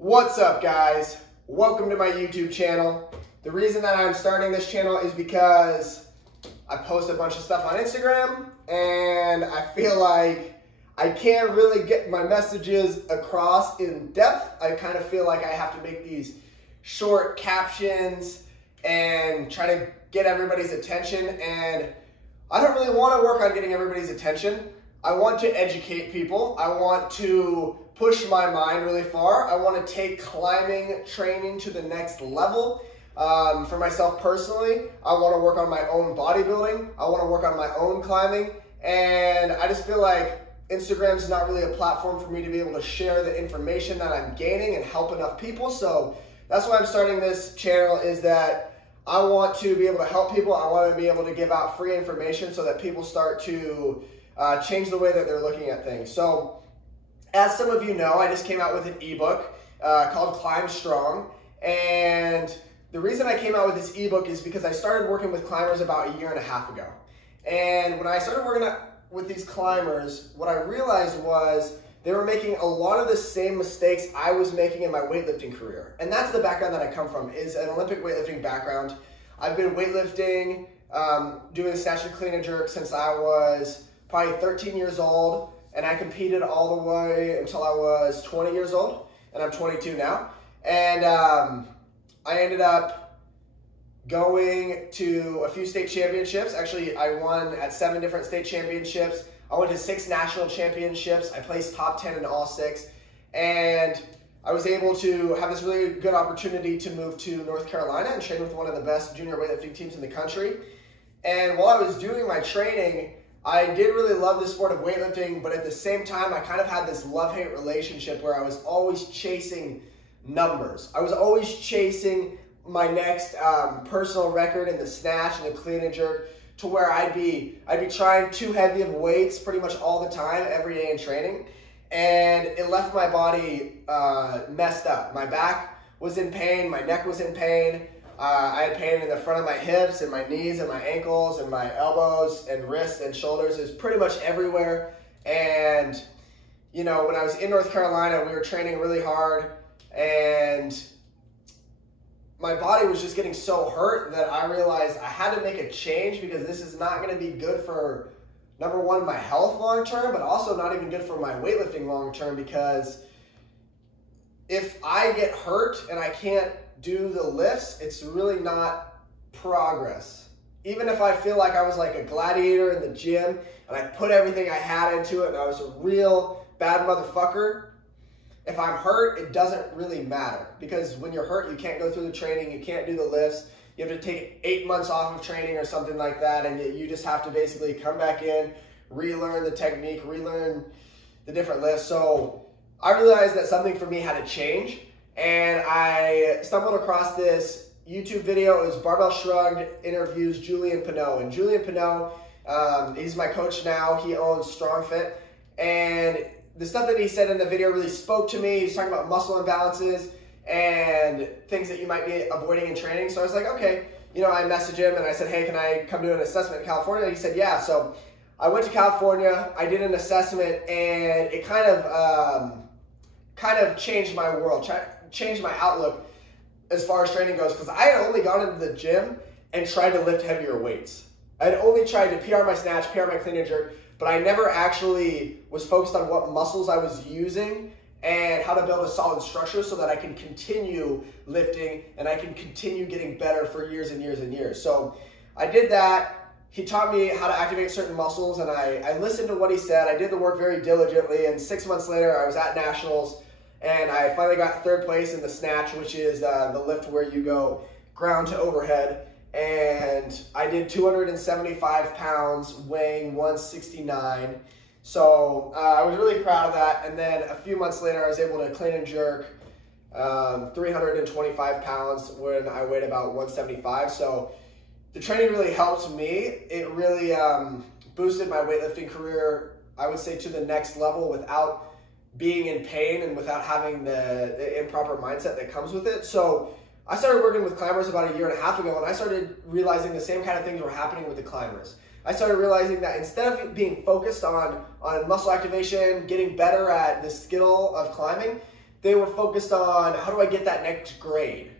What's up, guys? Welcome to my YouTube channel. The reason that I'm starting this channel is because I post a bunch of stuff on Instagram and I feel like I can't really get my messages across in depth. I kind of feel like I have to make these short captions and try to get everybody's attention, and I don't really want to work on getting everybody's attention. I want to educate people. I want to push my mind really far. I want to take climbing training to the next level. For myself personally, I want to work on my own bodybuilding. I want to work on my own climbing. And I just feel like Instagram's not really a platform for me to be able to share the information that I'm gaining and help enough people. So that's why I'm starting this channel, is that I want to be able to help people. I want to be able to give out free information so that people start to change the way that they're looking at things. So as some of you know, I just came out with an ebook called Climb Strong. And the reason I came out with this ebook is because I started working with climbers about a year and a half ago. And when I started working with these climbers, what I realized was they were making a lot of the same mistakes I was making in my weightlifting career. And that's the background that I come from, is an Olympic weightlifting background. I've been weightlifting, doing snatch and clean and jerk since I was probably 13 years old. And I competed all the way until I was 20 years old, and I'm 22 now. And I ended up going to a few state championships. Actually, I won at 7 different state championships. I went to 6 national championships. I placed top 10 in all 6. And I was able to have this really good opportunity to move to North Carolina and train with one of the best junior weightlifting teams in the country. And while I was doing my training, I did really love the sport of weightlifting, but at the same time, I kind of had this love-hate relationship where I was always chasing numbers. I was always chasing my next personal record in the snatch and the clean and jerk, to where I'd be trying too heavy of weights pretty much all the time, every day in training, and it left my body messed up. My back was in pain, my neck was in pain. I had pain in the front of my hips and my knees and my ankles and my elbows and wrists and shoulders. It was pretty much everywhere. And, you know, when I was in North Carolina, we were training really hard, and my body was just getting so hurt that I realized I had to make a change, because this is not going to be good for, number one, my health long term, but also not even good for my weightlifting long term, because if I get hurt and I can't do the lifts, it's really not progress. Even if I feel like I was like a gladiator in the gym and I put everything I had into it and I was a real bad motherfucker, if I'm hurt, it doesn't really matter, because when you're hurt, you can't go through the training, you can't do the lifts, you have to take 8 months off of training or something like that, and you just have to basically come back in, relearn the technique, relearn the different lifts. So I realized that something for me had to change. And I stumbled across this YouTube video. It was Barbell Shrugged interviews Julian Pineau. And Julian Pineau, he's my coach now. He owns StrongFit. And the stuff that he said in the video really spoke to me. He was talking about muscle imbalances and things that you might be avoiding in training. So I was like, okay. You know, I messaged him and I said, hey, can I come do an assessment in California? And he said, yeah. So I went to California. I did an assessment, and it kind of changed my world. Changed my outlook as far as training goes, because I had only gone into the gym and tried to lift heavier weights. I had only tried to PR my snatch, PR my clean and jerk, but I never actually was focused on what muscles I was using and how to build a solid structure so that I can continue lifting and I can continue getting better for years and years and years. So I did that. He taught me how to activate certain muscles, and I listened to what he said. I did the work very diligently, and 6 months later, I was at nationals. And I finally got 3rd place in the snatch, which is the lift where you go ground to overhead. And I did 275 pounds, weighing 169. So I was really proud of that. And then a few months later, I was able to clean and jerk 325 pounds when I weighed about 175. So the training really helped me. It really boosted my weightlifting career, I would say, to the next level without being in pain and without having the improper mindset that comes with it. So I started working with climbers about a year and a half ago, and I started realizing the same kind of things were happening with the climbers. I started realizing that instead of being focused on muscle activation, getting better at the skill of climbing, they were focused on, how do I get that next grade?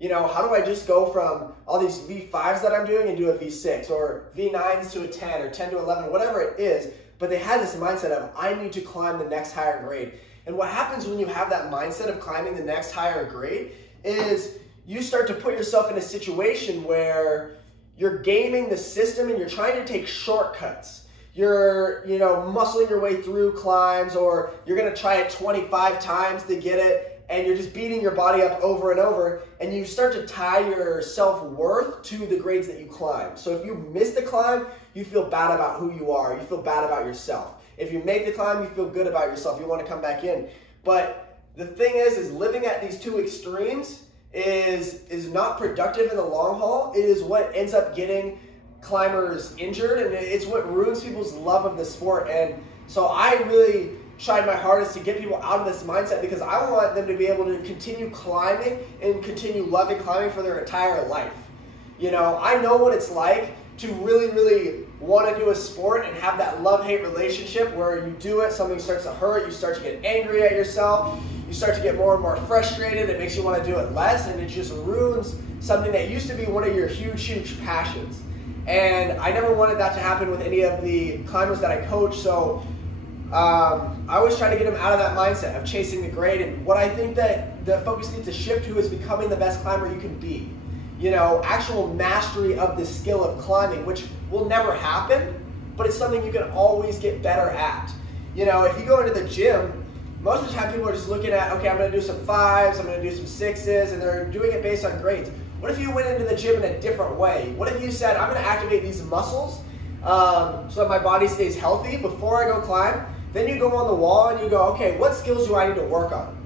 You know, how do I just go from all these V5s that I'm doing and do a V6, or V9s to a 10, or 10 to 11, whatever it is. But they had this mindset of, I need to climb the next higher grade. And what happens when you have that mindset of climbing the next higher grade is you start to put yourself in a situation where you're gaming the system and you're trying to take shortcuts. You're, you know, muscling your way through climbs, or you're going to try it 25 times to get it, and you're just beating your body up over and over, and you start to tie your self-worth to the grades that you climb. So if you miss the climb, you feel bad about who you are. You feel bad about yourself. If you make the climb, you feel good about yourself. You want to come back in. But the thing is living at these two extremes is not productive in the long haul. It is what ends up getting climbers injured, and it's what ruins people's love of the sport. And so I really tried my hardest to get people out of this mindset, because I want them to be able to continue climbing and continue loving climbing for their entire life. You know, I know what it's like to really, really want to do a sport and have that love-hate relationship where you do it, something starts to hurt, you start to get angry at yourself, you start to get more and more frustrated, it makes you want to do it less, and it just ruins something that used to be one of your huge, huge passions. And I never wanted that to happen with any of the climbers that I coach, so I always try to get them out of that mindset of chasing the grade. And what I think that the focus needs to shift to is becoming the best climber you can be. You know, actual mastery of the skill of climbing, which will never happen, but it's something you can always get better at. You know, if you go into the gym, most of the time people are just looking at, okay, I'm going to do some 5s, I'm going to do some 6s, and they're doing it based on grades. What if you went into the gym in a different way? What if you said, I'm going to activate these muscles so that my body stays healthy before I go climb? Then you go on the wall and you go, okay, what skills do I need to work on?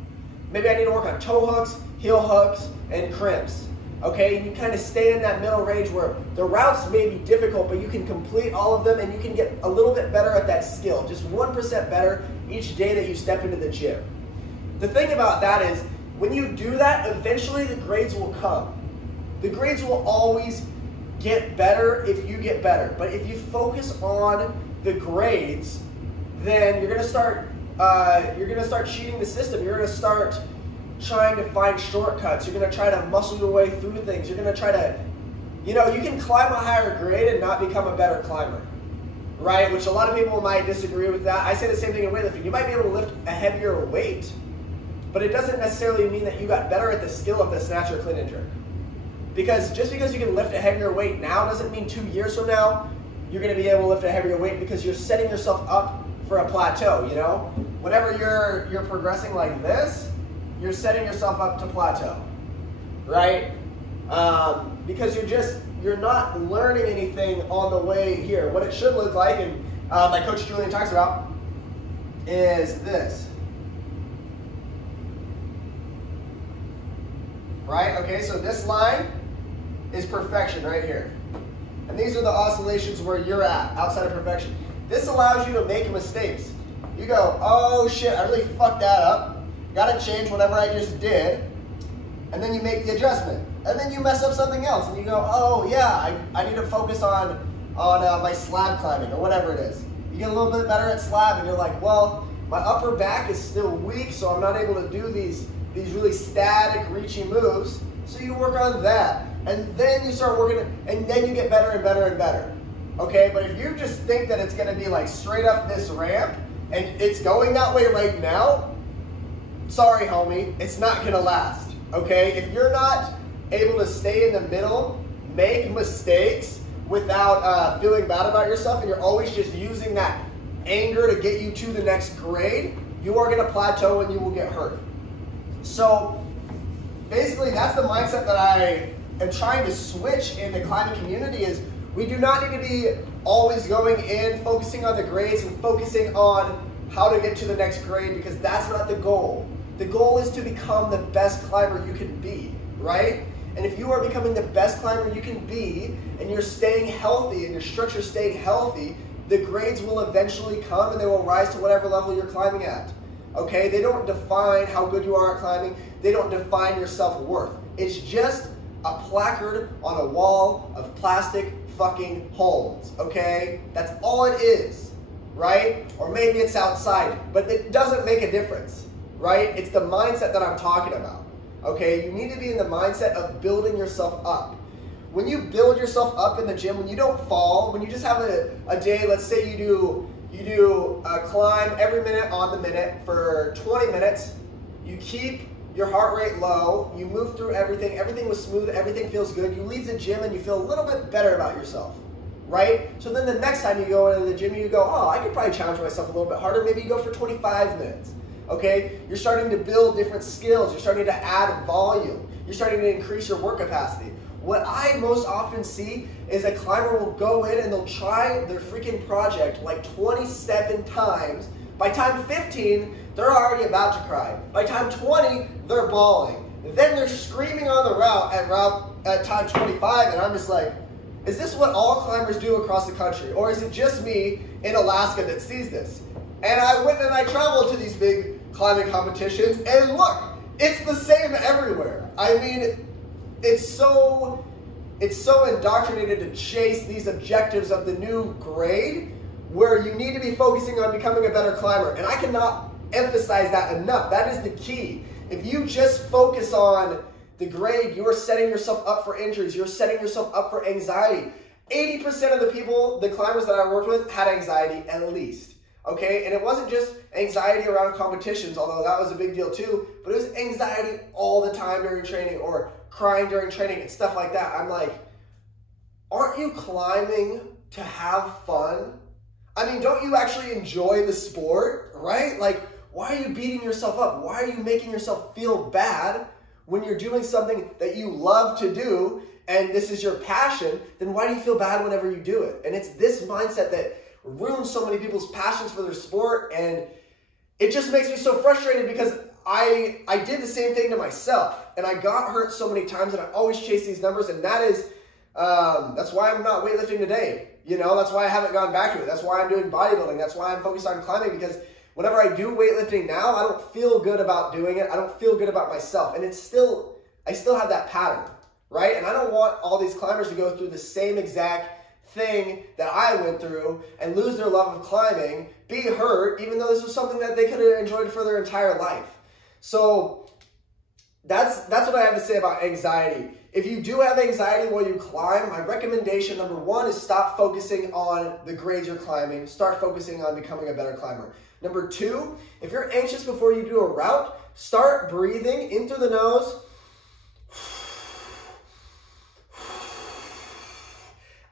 Maybe I need to work on toe hooks, heel hooks, and crimps. Okay, and you kind of stay in that middle range where the routes may be difficult, but you can complete all of them and you can get a little bit better at that skill, just 1% better each day that you step into the gym. The thing about that is, when you do that, eventually the grades will come. The grades will always get better if you get better. But if you focus on the grades, then you're gonna start cheating the system. You're gonna start trying to find shortcuts. You're gonna try to muscle your way through things. You're gonna try to, you know, you can climb a higher grade and not become a better climber, right? Which a lot of people might disagree with that. I say the same thing in weightlifting. You might be able to lift a heavier weight, but it doesn't necessarily mean that you got better at the skill of the snatch or clean and jerk. Because just because you can lift a heavier weight now doesn't mean 2 years from now you're gonna be able to lift a heavier weight, because you're setting yourself up for a plateau, you know? Whenever you're progressing like this, you're setting yourself up to plateau, right? Because you're not learning anything on the way here. What it should look like, and like Coach Julian talks about, is this. Right, okay, so this line is perfection right here. And these are the oscillations where you're at, outside of perfection. This allows you to make mistakes. You go, oh shit, I really fucked that up. Gotta change whatever I just did. And then you make the adjustment. And then you mess up something else and you go, oh yeah, I need to focus on my slab climbing or whatever it is. You get a little bit better at slab and you're like, well, my upper back is still weak, so I'm not able to do these really static, reachy moves. So you work on that. And then you start working, and then you get better and better and better. Okay, but if you just think that it's gonna be like straight up this ramp, and it's going that way right now, sorry homie, it's not gonna last, okay? If you're not able to stay in the middle, make mistakes without feeling bad about yourself, and you're always just using that anger to get you to the next grade, you are gonna plateau and you will get hurt. So basically that's the mindset that I am trying to switch in the climbing community. Is we do not need to be always going in, focusing on the grades and focusing on how to get to the next grade, because that's not the goal. The goal is to become the best climber you can be, right? And if you are becoming the best climber you can be, and you're staying healthy and your structure staying healthy, the grades will eventually come and they will rise to whatever level you're climbing at. Okay, they don't define how good you are at climbing. They don't define your self-worth. It's just a placard on a wall of plastic fucking holes, okay? That's all it is, right? Or maybe it's outside, but it doesn't make a difference. right? It's the mindset that I'm talking about, okay? You need to be in the mindset of building yourself up. When you build yourself up in the gym, when you don't fall, when you just have a day, let's say you do a climb every minute on the minute for 20 minutes, you keep your heart rate low, you move through everything was smooth, everything feels good, you leave the gym and you feel a little bit better about yourself, right? So then the next time you go into the gym, you go, oh, I could probably challenge myself a little bit harder, maybe you go for 25 minutes, okay? You're starting to build different skills, you're starting to add volume, you're starting to increase your work capacity. What I most often see is a climber will go in and they'll try their freaking project like 27 times. By time 15, they're already about to cry. By time 20, they're bawling. Then they're screaming on the route at time 25, and I'm just like, is this what all climbers do across the country? Or is it just me in Alaska that sees this? And I went and I traveled to these big climbing competitions, and look, it's the same everywhere. I mean, it's so indoctrinated to chase these objectives of the new grade where you need to be focusing on becoming a better climber. And I cannot emphasize that enough. That is the key. If you just focus on the grade, you are setting yourself up for injuries. You're setting yourself up for anxiety. 80% of the people, the climbers that I worked with, had anxiety at least. Okay, and it wasn't just anxiety around competitions, although that was a big deal too, but it was anxiety all the time during training or crying during training and stuff like that. I'm like, aren't you climbing to have fun? I mean, don't you actually enjoy the sport, right? Like, why are you beating yourself up? Why are you making yourself feel bad when you're doing something that you love to do and this is your passion? Then why do you feel bad whenever you do it? And it's this mindset that ruins so many people's passions for their sport, and it just makes me so frustrated because I did the same thing to myself, and I got hurt so many times, and I always chase these numbers, and that is, that's why I'm not weightlifting today. You know, that's why I haven't gone back to it. That's why I'm doing bodybuilding. That's why I'm focused on climbing, because whenever I do weightlifting now, I don't feel good about doing it. I don't feel good about myself, and I still have that pattern, right? And I don't want all these climbers to go through the same exact thing that I went through and lose their love of climbing, be hurt, even though this was something that they could have enjoyed for their entire life. So that's what I have to say about anxiety. If you do have anxiety while you climb, my recommendation number one is stop focusing on the grades you're climbing. Start focusing on becoming a better climber. Number two, if you're anxious before you do a route, start breathing in through the nose,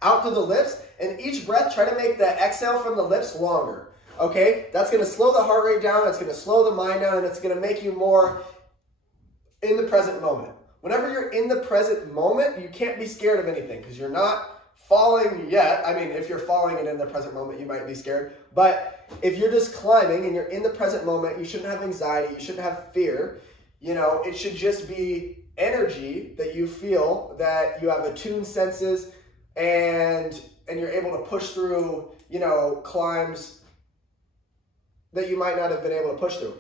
out through the lips, and each breath, try to make the exhale from the lips longer, okay? That's gonna slow the heart rate down, it's gonna slow the mind down, and it's gonna make you more in the present moment. Whenever you're in the present moment, you can't be scared of anything because you're not falling yet. I mean, if you're falling and in the present moment, you might be scared. But if you're just climbing and you're in the present moment, you shouldn't have anxiety, you shouldn't have fear. You know, it should just be energy that you feel, that you have attuned senses, and you're able to push through, you know, climbs that you might not have been able to push through.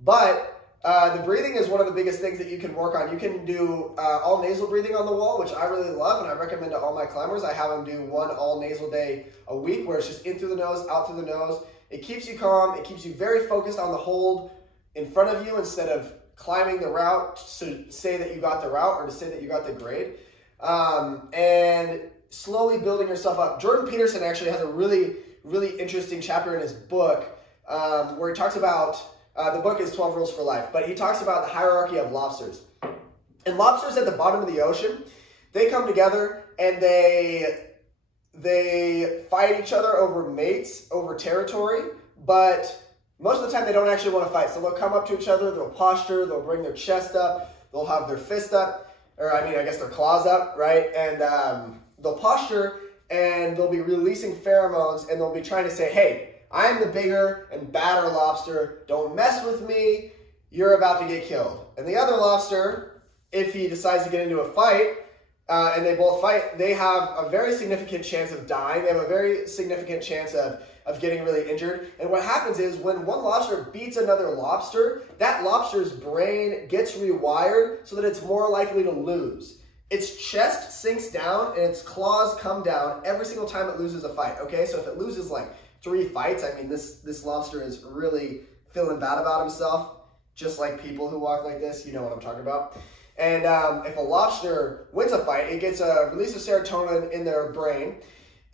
But the breathing is one of the biggest things that you can work on. You can do all nasal breathing on the wall, which I really love, and I recommend to all my climbers. I have them do one all nasal day a week where it's just in through the nose, out through the nose. It keeps you calm. It keeps you very focused on the hold in front of you instead of climbing the route to say that you got the route or to say that you got the grade. And slowly building yourself up. Jordan Peterson actually has a really, really interesting chapter in his book where he talks about, the book is 12 Rules for Life, but he talks about the hierarchy of lobsters. And lobsters at the bottom of the ocean, they come together and they fight each other over mates, over territory, but most of the time they don't actually want to fight. So they'll come up to each other, they'll posture, they'll bring their chest up, they'll have their fist up, or I mean, I guess their claws up, right? And they'll posture and they'll be releasing pheromones and they'll be trying to say, hey, I'm the bigger and badder lobster. Don't mess with me. You're about to get killed. And the other lobster, if he decides to get into a fight and they both fight, they have a very significant chance of dying. They have a very significant chance of getting really injured. And what happens is when one lobster beats another lobster, that lobster's brain gets rewired so that it's more likely to lose. Its chest sinks down and its claws come down every single time it loses a fight, okay? So if it loses like 3 fights, I mean, this lobster is really feeling bad about himself. just like people who walk like this, you know what I'm talking about. And if a lobster wins a fight, it gets a release of serotonin in their brain.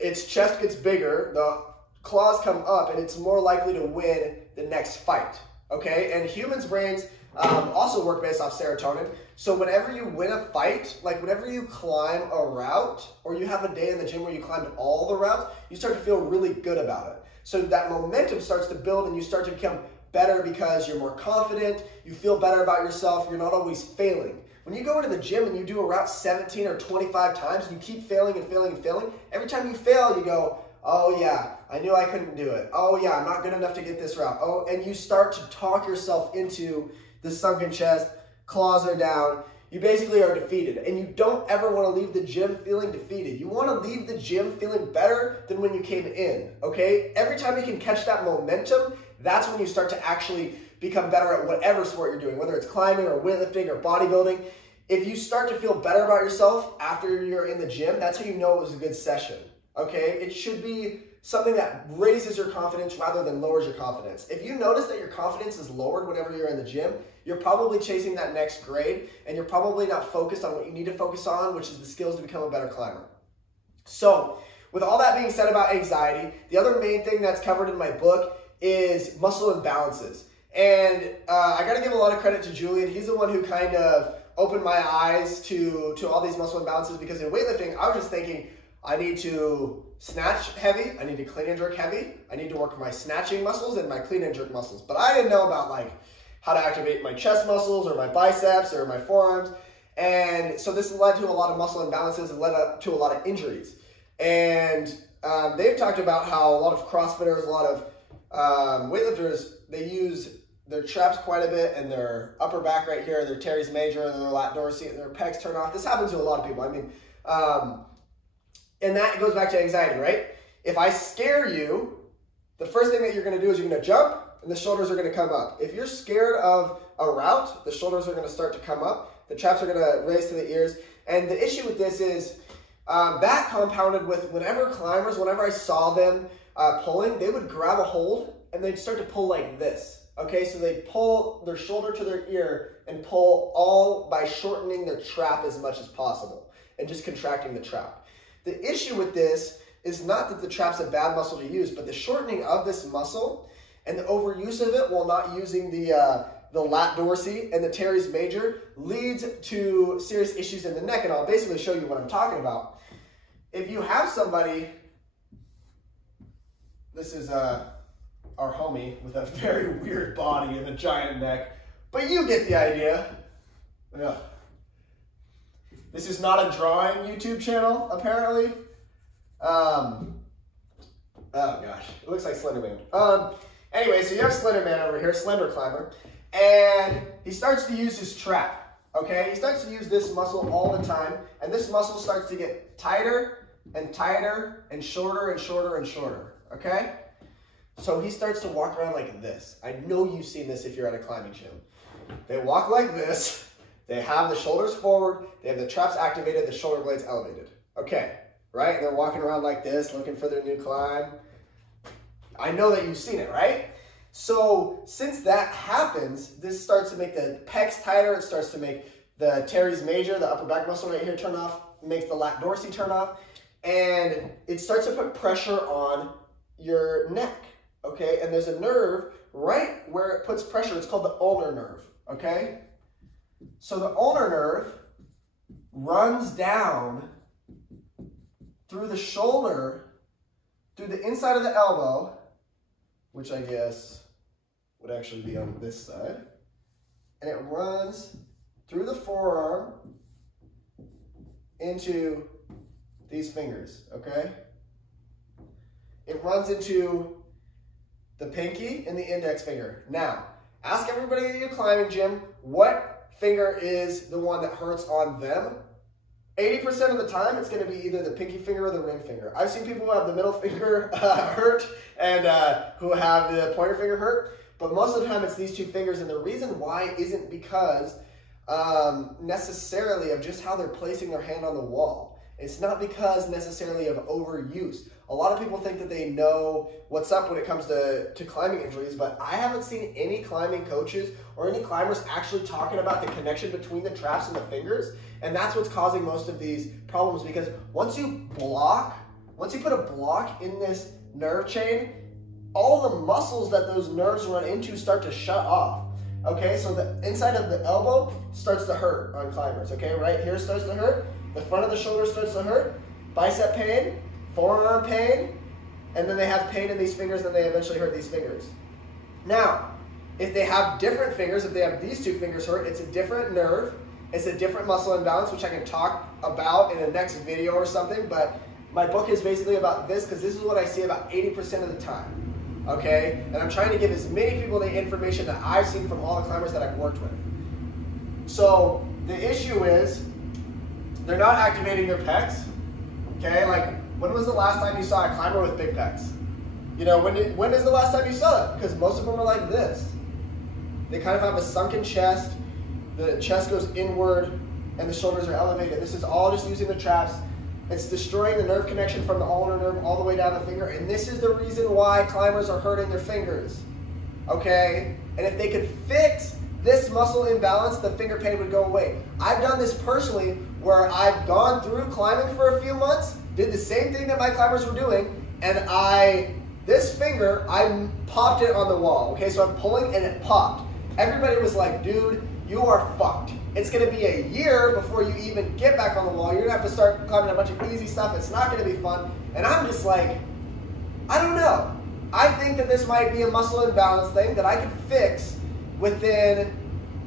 Its chest gets bigger, the claws come up, and it's more likely to win the next fight, okay? And humans' brains also work based off serotonin. So whenever you win a fight, like whenever you climb a route, or you have a day in the gym where you climbed all the routes, you start to feel really good about it. So that momentum starts to build and you start to become better because you're more confident, you feel better about yourself, you're not always failing. When you go into the gym and you do a route 17 or 25 times, and you keep failing and failing and failing, every time you fail, you go, oh yeah, I knew I couldn't do it. Oh yeah, I'm not good enough to get this route. Oh, and you start to talk yourself into the sunken chest, claws are down, you basically are defeated. And you don't ever want to leave the gym feeling defeated. You want to leave the gym feeling better than when you came in, okay? Every time you can catch that momentum, that's when you start to actually become better at whatever sport you're doing, whether it's climbing or weightlifting or bodybuilding. If you start to feel better about yourself after you're in the gym, that's how you know it was a good session, okay? It should be something that raises your confidence rather than lowers your confidence. If you notice that your confidence is lowered whenever you're in the gym, you're probably chasing that next grade, and you're probably not focused on what you need to focus on, which is the skills to become a better climber. So, with all that being said about anxiety, the other main thing that's covered in my book is muscle imbalances. And I gotta give a lot of credit to Julian. He's the one who kind of opened my eyes to all these muscle imbalances, because in weightlifting, I was just thinking, I need to snatch heavy, I need to clean and jerk heavy, I need to work my snatching muscles and my clean and jerk muscles. But I didn't know about like how to activate my chest muscles or my biceps or my forearms. And so this led to a lot of muscle imbalances and led up to a lot of injuries. And they've talked about how a lot of CrossFitters, a lot of weightlifters, they use their traps quite a bit, and their upper back right here, their teres major, and their lat dorsi, and their pecs turn off. This happens to a lot of people. I mean, and that goes back to anxiety, right? If I scare you, the first thing that you're gonna do is you're gonna jump, and the shoulders are gonna come up. If you're scared of a route, the shoulders are gonna start to come up, the traps are gonna raise to the ears. And the issue with this is that compounded with whenever I saw them pulling, they would grab a hold and they'd start to pull like this. Okay, so they pull their shoulder to their ear and pull all by shortening their trap as much as possible and just contracting the trap. The issue with this is not that the trap's a bad muscle to use, but the shortening of this muscle and the overuse of it while not using the lat dorsi and the teres major leads to serious issues in the neck. And I'll basically show you what I'm talking about. If you have somebody, this is our homie with a very weird body and a giant neck, but you get the idea. Ugh. This is not a drawing YouTube channel, apparently. Oh gosh, it looks like Slender Man. Anyway, so you have Slender Man over here, Slender Climber, and he starts to use his trap, okay? He starts to use this muscle all the time, and this muscle starts to get tighter and tighter and shorter and shorter and shorter, okay? So he starts to walk around like this. I know you've seen this if you're at a climbing gym. They walk like this. They have the shoulders forward. They have the traps activated, the shoulder blades elevated. Okay, right? And they're walking around like this, looking for their new climb. I know that you've seen it, right? So since that happens, this starts to make the pecs tighter. It starts to make the teres major, the upper back muscle right here, turn off. It makes the lat dorsi turn off. And it starts to put pressure on your neck. Okay, and there's a nerve right where it puts pressure. It's called the ulnar nerve, okay? So the ulnar nerve runs down through the shoulder, through the inside of the elbow, which I guess would actually be on this side, and it runs through the forearm into these fingers, okay? It runs into the pinky and the index finger. Now, ask everybody at your climbing gym what finger is the one that hurts on them. 80% of the time, it's gonna be either the pinky finger or the ring finger. I've seen people who have the middle finger hurt and who have the pointer finger hurt, but most of the time it's these two fingers, and the reason why isn't because necessarily of just how they're placing their hand on the wall. It's not because necessarily of overuse. A lot of people think that they know what's up when it comes to climbing injuries, but I haven't seen any climbing coaches or any climbers actually talking about the connection between the traps and the fingers, and that's what's causing most of these problems, because once you put a block in this nerve chain, all the muscles that those nerves run into start to shut off. Okay, so the inside of the elbow starts to hurt on climbers, okay? Right here starts to hurt, the front of the shoulder starts to hurt, bicep pain, forearm pain, and then they have pain in these fingers, and they eventually hurt these fingers. Now, if they have different fingers, if they have these two fingers hurt, it's a different nerve, it's a different muscle imbalance, which I can talk about in the next video or something, but my book is basically about this because this is what I see about 80% of the time. Okay, and I'm trying to give as many people the information that I've seen from all the climbers that I've worked with. So the issue is they're not activating their pecs. Okay, like when was the last time you saw a climber with big pecs? You know, when is the last time you saw it? Because most of them are like this. They kind of have a sunken chest, the chest goes inward, and the shoulders are elevated. This is all just using the traps. It's destroying the nerve connection from the ulnar nerve all the way down the finger, and this is the reason why climbers are hurting their fingers, okay? And if they could fix this muscle imbalance, the finger pain would go away. I've done this personally where I've gone through climbing for a few months, did the same thing that my climbers were doing, and this finger, I popped it on the wall, okay? So I'm pulling and it popped. Everybody was like, dude, you are fucked. It's gonna be a year before you even get back on the wall. You're gonna have to start climbing a bunch of easy stuff. It's not gonna be fun. And I'm just like, I don't know. I think that this might be a muscle imbalance thing that I could fix within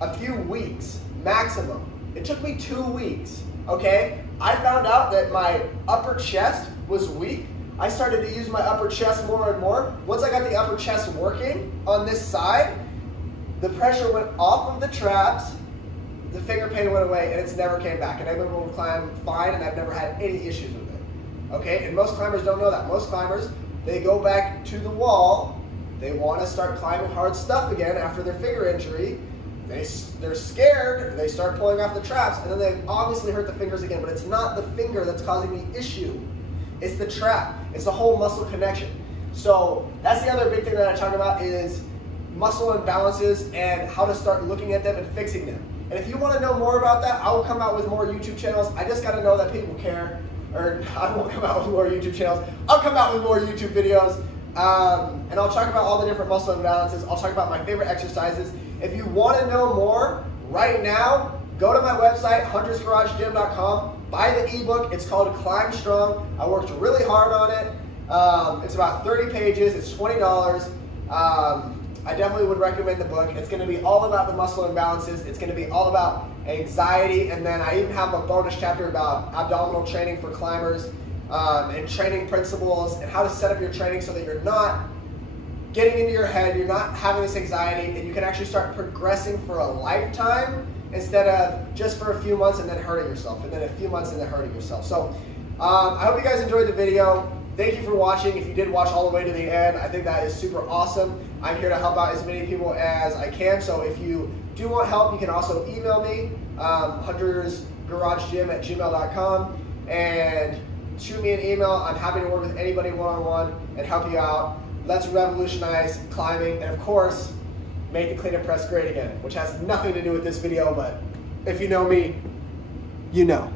a few weeks, maximum. It took me 2 weeks, okay? I found out that my upper chest was weak. I started to use my upper chest more and more. Once I got the upper chest working on this side, the pressure went off of the traps, the finger pain went away, and it's never came back. And I've been able to climb fine, and I've never had any issues with it. Okay, and most climbers don't know that. Most climbers, they go back to the wall, they want to start climbing hard stuff again after their finger injury. They're scared, they start pulling off the traps, and then they obviously hurt the fingers again, but it's not the finger that's causing the issue. It's the trap. It's the whole muscle connection. So that's the other big thing that I talk about is muscle imbalances and how to start looking at them and fixing them. And if you want to know more about that, I will come out with more YouTube channels. I just got to know that people care. Or I won't come out with more YouTube channels. I'll come out with more YouTube videos. And I'll talk about all the different muscle imbalances. I'll talk about my favorite exercises. If you want to know more right now, go to my website, huntersgaragegym.com. Buy the ebook. It's called Climb Strong. I worked really hard on it. It's about 30 pages. It's $20. I definitely would recommend the book. It's going to be all about the muscle imbalances. It's going to be all about anxiety, and then I even have a bonus chapter about abdominal training for climbers and training principles and how to set up your training so that you're not getting into your head, you're not having this anxiety, and you can actually start progressing for a lifetime instead of just for a few months and then hurting yourself, and then a few months and then hurting yourself. So I hope you guys enjoyed the video. Thank you for watching. If you did watch all the way to the end, I think that is super awesome. I'm here to help out as many people as I can. So if you do want help, you can also email me, huntersgaragegym@gmail.com, and shoot me an email. I'm happy to work with anybody one-on-one and help you out. Let's revolutionize climbing, and of course, make the clean and press great again, which has nothing to do with this video, but if you know me, you know.